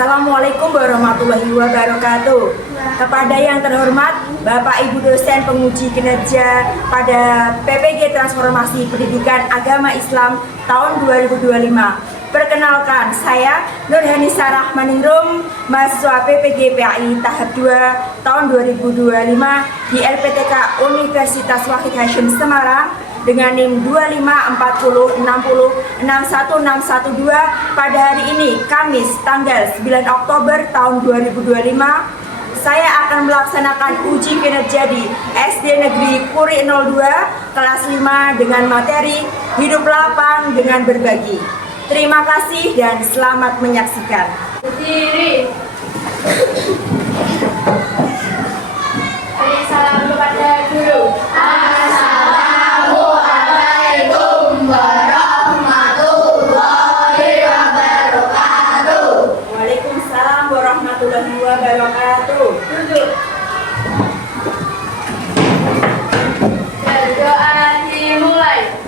Assalamualaikum warahmatullahi wabarakatuh. Kepada yang terhormat Bapak Ibu dosen penguji kinerja pada PPG Transformasi Pendidikan Agama Islam tahun 2025. Perkenalkan, saya Nurhanisa Rahmaningrum, mahasiswa PPG PAI tahap 2 tahun 2025 di LPTK Universitas Wahid Hasyim Semarang dengan NIM 2540606112 pada hari ini, Kamis, tanggal 9 Oktober tahun 2025. Saya akan melaksanakan uji kinerja di SD Negeri Puri 02 kelas 5 dengan materi Hidup Lapang dengan Berbagi. Terima kasih dan selamat menyaksikan. Berdiri. Beri salam kepada guru. Assalamualaikum warahmatullahi wabarakatuh. Waalaikumsalam warahmatullahi wabarakatuh. Duduk. Berdoa dimulai.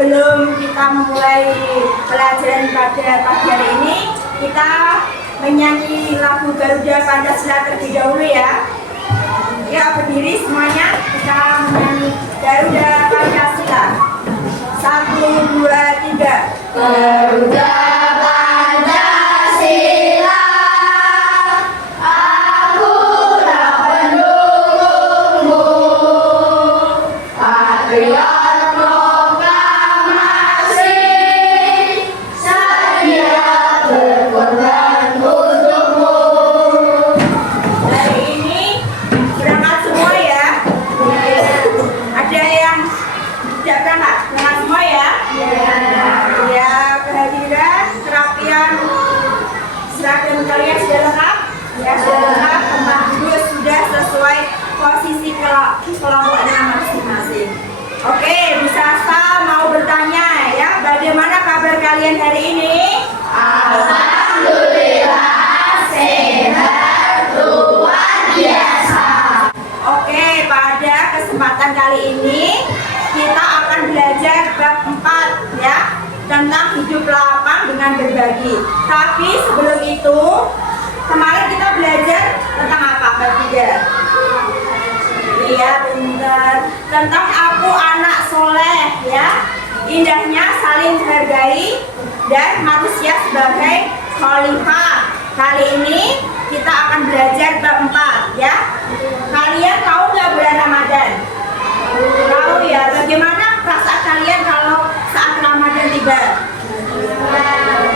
Sebelum kita memulai pelajaran pada pagi hari ini, kita menyanyi lagu Garuda Pancasila terlebih dahulu ya. Ya, berdiri semuanya, kita menyanyi Garuda Pancasila. 1, 2, 3. Garuda Pancasila, akulah pendukungmu, patriot. Seragam kalian sudah lengkap? Ya, sudah lengkap. Tempat duduk sudah sesuai posisi kelompoknya masing-masing. Oke, Bu Sasa mau bertanya ya, bagaimana kabar kalian hari ini? Alhamdulillah, sehat, luar biasa. Oke, pada kesempatan kali ini kita akan belajar bab 4 ya, tentang hidup lapang dengan berbagi. Tapi sebelum itu, kemarin kita belajar tentang apa, bab 3? Iya, benar. Tentang aku anak soleh ya. Indahnya saling menghargai dan manusia sebagai khalifah. Kali ini kita akan belajar bab 4 ya. Kalian tahu nggak bulan Ramadan? Tahu ya, bagaimana perasaan kalian kalau saat Ramadan tiba?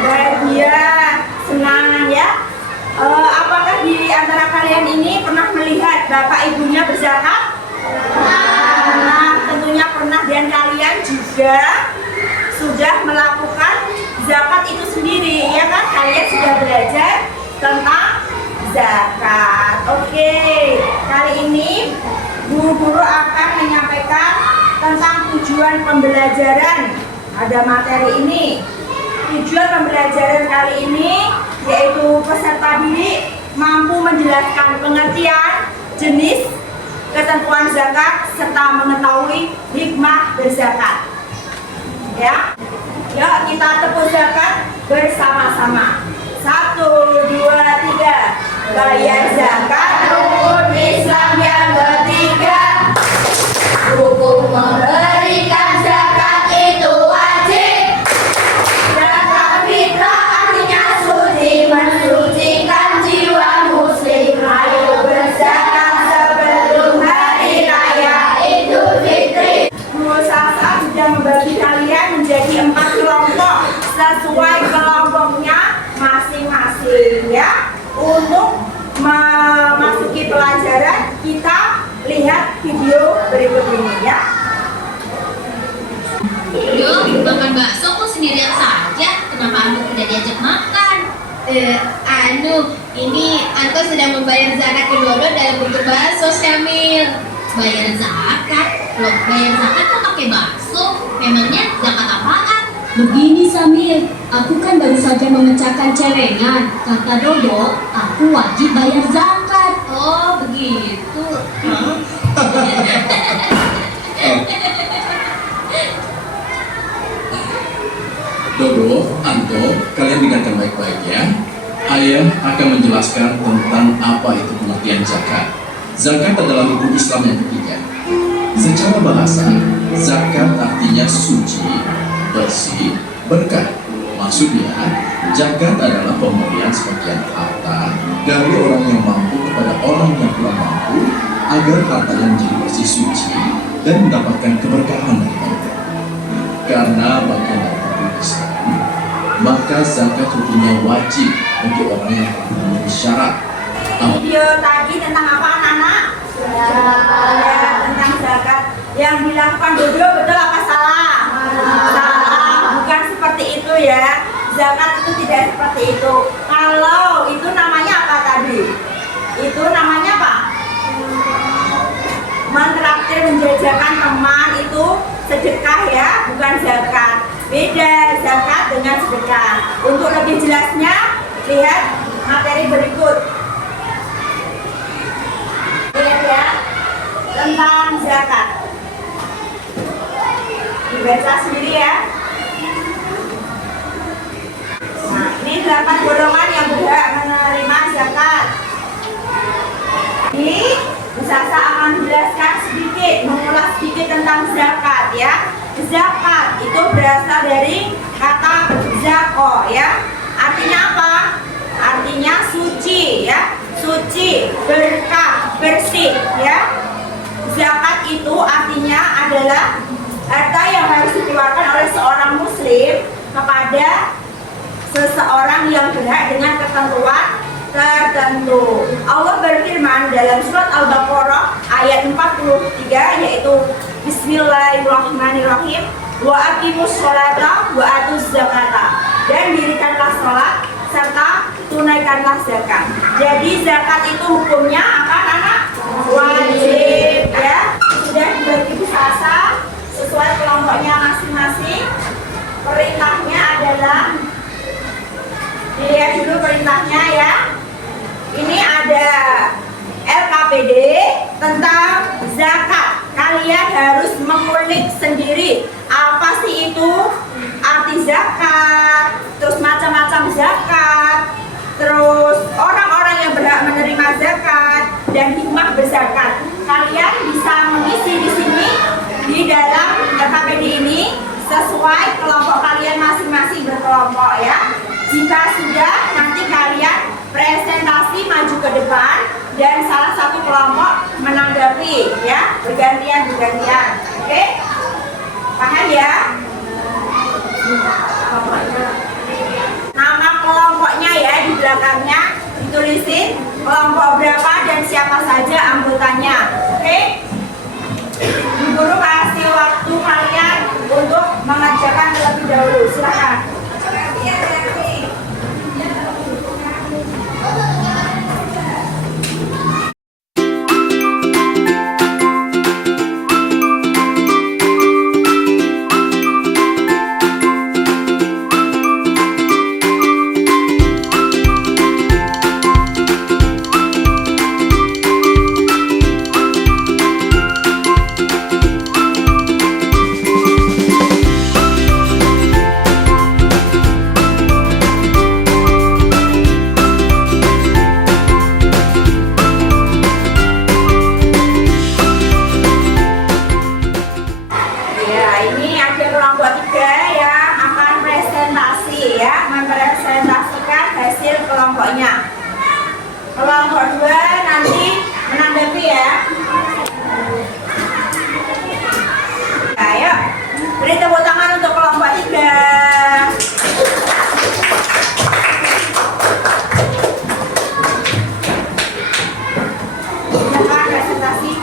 Bahagia, senang ya. Apakah di antara kalian ini pernah melihat bapak ibunya berzakat? Nah, tentunya pernah, dan kalian juga sudah melakukan zakat itu sendiri ya kan? Kalian sudah belajar tentang zakat. Oke, kali ini guru-guru akan menyampaikan tentang tujuan pembelajaran. Ada materi ini. Tujuan pembelajaran kali ini yaitu peserta didik mampu menjelaskan pengertian, jenis, ketentuan zakat, serta mengetahui hikmah berzakat. Ya, yuk kita tepuk zakat bersama-sama. 1, 2, 3. Bayar zakat rukun Islam yang ketiga. Hukum memberikan zakat itu wajib. Zakat fitrah artinya suci, mensucikan jiwa muslim. Ayo berzakat sebelum hari raya Idul Fitri. Guru Sasa sudah membagi kalian menjadi 4 kelompok sesuai kelompoknya masing-masing ya. Untuk memasuki pelajaran, kita lihat video berikut ini ya. Yo, makan bakso kok sendiri tidak diajak makan. Ini Anto sedang membayar zakat kedua-dua dalam bentuk bakso, Syamil. Bayar zakat? Loh, bayar zakat kok pakai bakso? Memangnya zakat apaan? Begini Samir, aku kan baru saja memecahkan celengan. Kata Dodo, aku wajib bayar zakat. Oh, begitu. Dodo, Anto, kalian dengarkan baik-baik ya. Ayah akan menjelaskan tentang apa itu pengertian zakat. Zakat adalah hukum Islam yang ketiga. Secara bahasa, zakat artinya suci, bersih, berkah. Maksudnya, zakat adalah pemberian sebagian harta dari orang yang mampu kepada orang yang kurang mampu agar hartanya menjadi bersih suci dan mendapatkan keberkahan dari Allah. Karena bagian dari hukum Islam, maka zakat hukumnya wajib bagi orang yang memenuhi syarat. Video tadi tentang apa anak-anak? Ya, tentang zakat. Yang dilakukan Dodo betul apa salah? Salah, bukan seperti itu ya. Zakat itu tidak seperti itu. Kalau itu namanya apa tadi? Itu namanya apa? Mentraktir, menjajakan teman itu sedekah ya, bukan zakat. Beda zakat dengan sedekah. Untuk lebih jelasnya, lihat materi berikut. Lihat ya, tentang zakat. Dibaca sendiri ya. Nah, ini 8 golongan yang berhak menerima zakat. Ini Usasa akan menjelaskan sedikit, mengulas sedikit tentang zakat ya. Zakat itu berasal dari kata zako ya. Artinya apa? Artinya suci ya. Suci, berkah, bersih ya. Zakat itu artinya adalah harta yang harus dikeluarkan oleh seorang muslim kepada seseorang yang berhak dengan ketentuan tertentu. Allah berfirman dalam surat Al-Baqarah ayat 43 yaitu Bismillahirrahmanirrahim wa aqimus sholata wa atuz zakata, dan dirikanlah sholat serta tunaikanlah zakat. Jadi zakat itu hukumnya apa anak? Wajib ya. Sudah dibagi di sasa sesuai kelompoknya masing-masing. Perintahnya adalah, dilihat dulu perintahnya ya. Ini ada LKPD tentang zakat. Kalian harus mengulik sendiri apa sih itu arti zakat, terus macam-macam zakat, terus orang-orang yang berhak menerima zakat dan hikmah berzakat. Kalian bisa mengisi di sini di dalam LKPD ini sesuai kelompok kalian masing-masing berkelompok ya. Jika sudah, nanti kalian presentasi maju ke depan dan salah satu kelompok menanggapi ya, bergantian. Oke? Paham ya? Nama kelompoknya ya di belakangnya ditulisin kelompok berapa dan siapa saja anggotanya. Oke? Bu Guru kasih waktu kalian untuk mengerjakan terlebih dahulu. Silakan. Kelompoknya. Kelompok 2 nanti menanggapi ya. Ayo, beri tepuk tangan untuk kelompok 3. Silakan presentasi.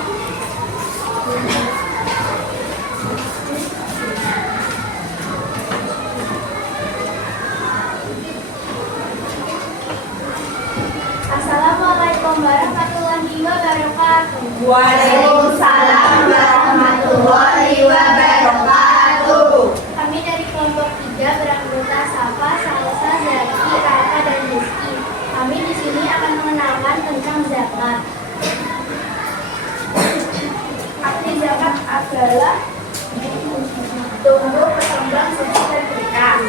Waalaikumsalam warahmatullahi wabarakatuh. Kami dari kelompok 3 beranggota Safa, Salsa, Zaki, Raka, dan Rizky. Kami di sini akan mengenalkan tentang zakat. Arti zakat adalah tumbuh, berkembang, sukses, dan berkah.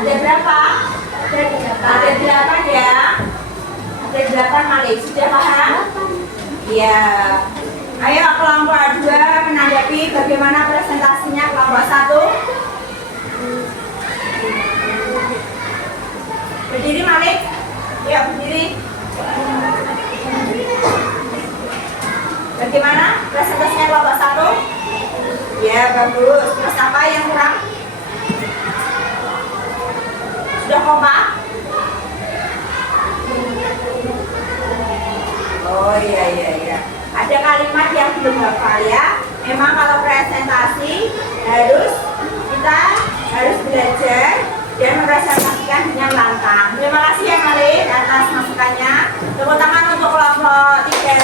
Ada berapa? Ada 8 ya. Ada 8 Malik. Sudah paham? Iya. Ayo kelompok 2 menanggapi bagaimana presentasinya kelompok 1. Berdiri Malik. Ya berdiri. Bagaimana presentasinya kelompok 1? Ya bagus. Terus apa yang kurang? Sudah kompak? Oh iya. Ada kalimat yang belum hafal ya. Memang kalau presentasi kita harus belajar dan mempresentasikan dengan lantang. Terima kasih ya Malik atas masukannya. Tepuk tangan untuk kelompok 3.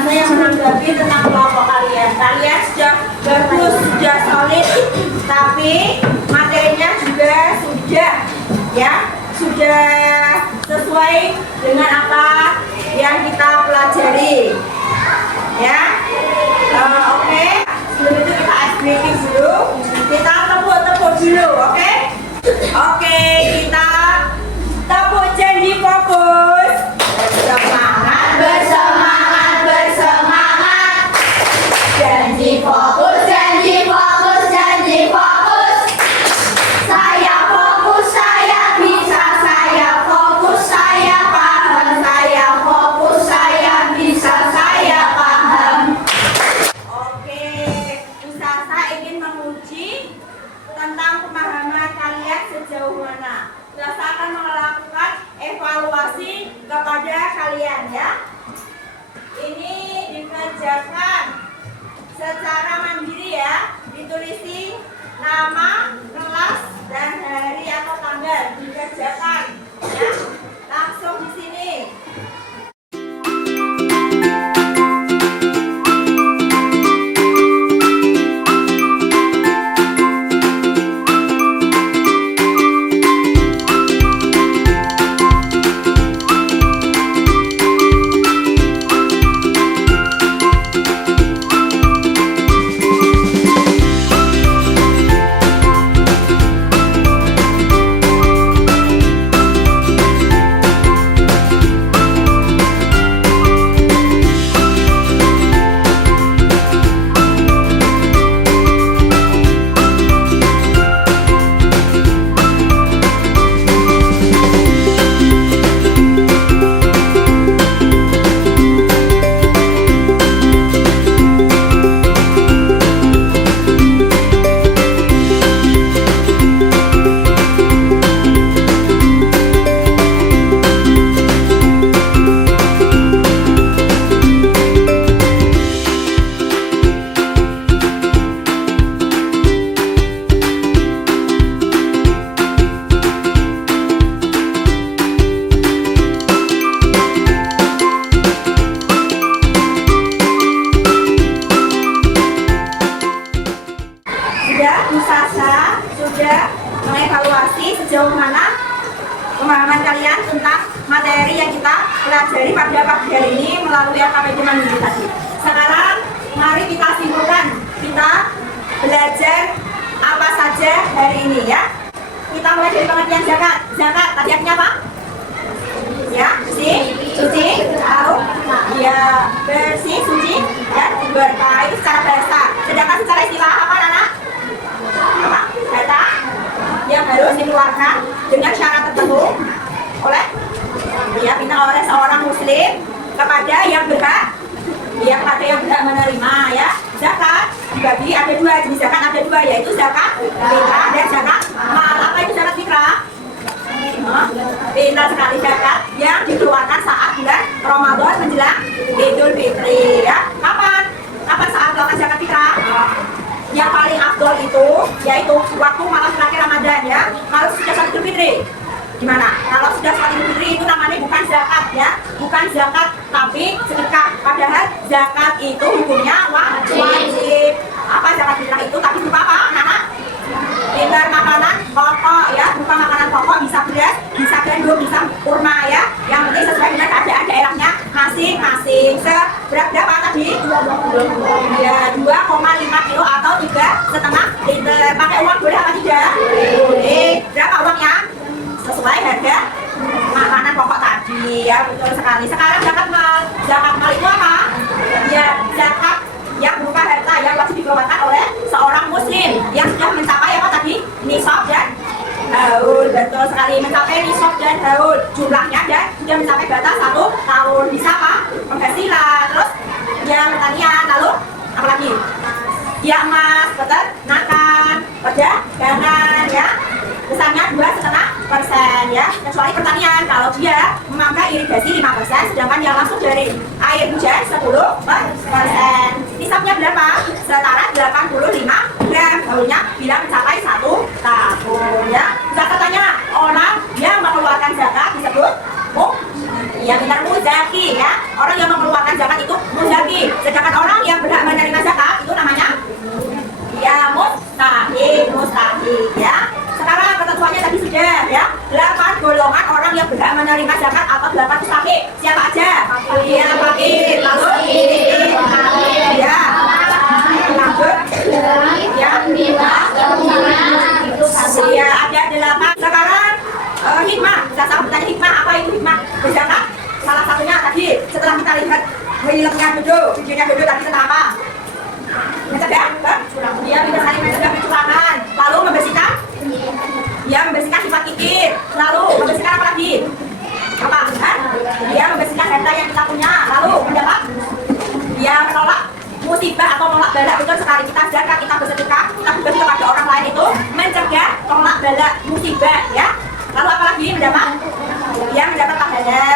Saya menanggapi tentang kelompok kalian. Kalian sudah bagus, sudah solid, tapi materinya juga sudah sesuai dengan apa yang kita pelajari. Ya, oke. Sebelum itu kita ice breaking dulu. Kita tepuk-tepuk dulu, oke? Oke, kita tepuk janji fokus. Bersemangat. Janji fokus. Saya fokus, saya bisa, saya fokus, saya paham, saya fokus, saya bisa, saya paham. Oke, Ustazah ingin menguji tentang pemahaman kalian sejauh mana. Ustazah akan melakukan evaluasi kepada kalian ya. Ini dikerjakan secara mandiri ya, ditulisi nama, kelas, dan hari atau tanggal dikerjakan ya. Langsung di sini. Sudah mengevaluasi sejauh mana pemahaman kalian tentang materi yang kita pelajari pada pagi hari ini melalui AKPD Mandiri tadi. Sekarang mari kita simpulkan, kita belajar apa saja hari ini ya. Kita mulai dari pengertian zakat. Zakat tadi artinya apa? Ya, bersih, suci, tahu, ya bersih, suci, dan berkah itu secara bahasa. Sedangkan secara istilah apa, anak? Apa? Data yang harus dikeluarkan dengan syarat tertentu oleh oleh seorang muslim kepada yang berhak menerima ya. Zakat dibagi ada dua jenis zakat, ada dua yaitu zakat fitrah dan zakat mal. Apa itu zakat fitrah? Pintar sekali, zakat yang dikeluarkan saat bulan Ramadan menjelang Idul Fitri ya. Kapan saat melakukan zakat fitrah? Yang paling afdol itu yaitu waktu malam terakhir Ramadan ya. Kalau sudah sholat Idul Fitri gimana? Kalau sudah sholat Idul Fitri itu namanya bukan zakat ya, bukan zakat tapi sedekah. Padahal zakat itu hukumnya wajib. Apa zakat fitrah itu? Tapi berupa apa, anak-anak? Pintar makanan pokok ya, berupa makanan pokok, bisa beras, bisa gandum, bisa kurma ya. Yang penting sesuai dengan keadaan daerahnya masing-masing. Berapa tadi? Ya 2,5 kilo atau 3,5 liter. Pakai uang boleh apa tidak? Boleh. Berapa uangnya? Sesuai harga makanan pokok tadi ya, betul sekali. Sekarang zakat mal. Zakat mal itu apa? Ya zakat yang berupa harta yang wajib dikeluarkan oleh seorang muslim yang sudah mencapai apa tadi? Nisab dan haul. Betul sekali, mencapai nisab dan haul jumlahnya dan sudah mencapai batas 1 tahun. Bisa apa? Penghasilan, terus ya pertanian, lalu apa lagi? Ya emas, peternakan, perdagangan ya. Besarnya 2,5% ya, kecuali pertanian kalau dia memakai irigasi 5%, sedangkan yang langsung dari air hujan 10%. Nisabnya berapa? Setara 85 gram, haulnya bila mencapai 1 tahun ya. Catatannya orang yang mengeluarkan zakat disebut muzaki ya. Orang yang mengeluarkan zakat itu muzaki, sedangkan orang yang berhak menerima zakat itu namanya ya mustahik ya. Sekarang ketentuannya tadi sudah ya, 8 golongan orang yang berhak menerima zakat atau 8 mustahik. Siapa aja? Ya fakir, lalu ya lanjut ya ya ada 8. Sekarang hikmah, kita tahu bertanya hikmah, apa itu hikmah berzakat? Salah satunya tadi setelah kita lihat filmnya videonya tadi tentang apa? Mencegah, dia bisa saling mencegah kecurangan, lalu membersihkan sifat kikir, lalu membersihkan apa lagi? Apa? Dia membersihkan harta yang kita punya, lalu mendapat dia menolak musibah atau menolak bala. Betul sekali, kita zakat, kita bersedekah, kita berbagi kepada orang lain itu mencegah tolak bala musibah ya. Lalu apa lagi? Mendapat pahala,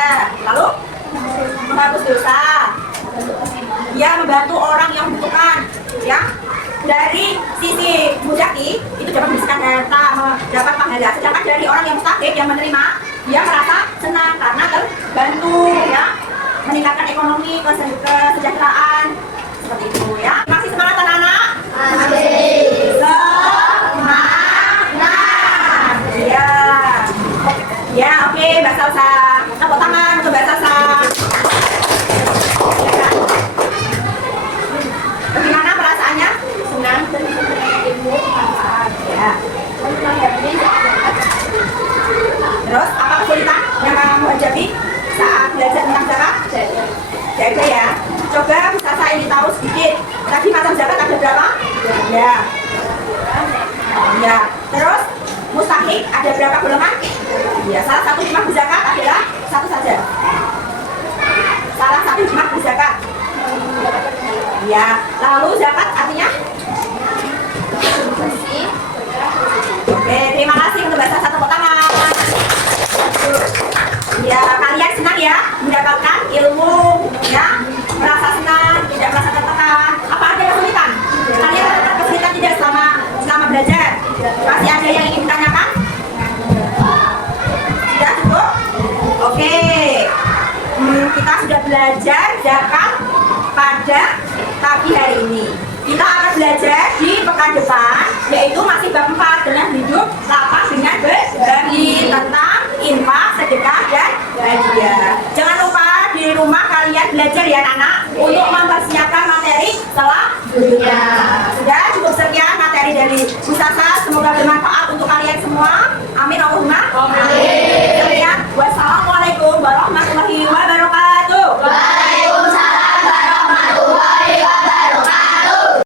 lalu menghapus dosa. Dia membantu orang yang membutuhkan. ya. Dari sisi muzaki itu dapat membersihkan harta, dapat pahala. Sedangkan dari orang yang mustaqim yang menerima, dia merasa senang karena terbantu ya, meningkatkan ekonomi, kesejahteraan seperti itu ya. Masih semangat anak-anak? Semangat. Ya. Ya, oke, Mbak Salsa. Tepuk tangan untuk Mbak Salsa. Bagaimana perasaannya? Senang dan ilmu bermanfaat ya. Terus apa kesulitan yang kamu hadapi saat belajar tentang zakat? Jaga ya. Coba bisa saya ini tahu sedikit. Tadi macam zakat ada berapa? Ya. Ya. Terus mustahik ada berapa golongan? Ya. Salah satu jemaah zakat adalah satu saja. Salah satu jemaah zakat. Ya. Lalu zakat artinya? Oke, terima kasih untuk bahasa satu tangan. Ya, kalian senang ya mendapatkan ilmu, ya, merasa senang, tidak merasa tertekan. Apa ada kesulitan? Kalian ada kesulitan tidak selama belajar? Masih ada yang ingin ditanyakan? Sudah cukup? Oke. Kita sudah belajar zakat pada pagi hari ini. Kita akan belajar di pekan depan, yaitu masih bab 4 dengan hidup lapang dengan berbagi, tentang infak, sedekah, dan hadiah. Jangan lupa di rumah kalian belajar ya anak-anak untuk mempersiapkan materi selanjutnya.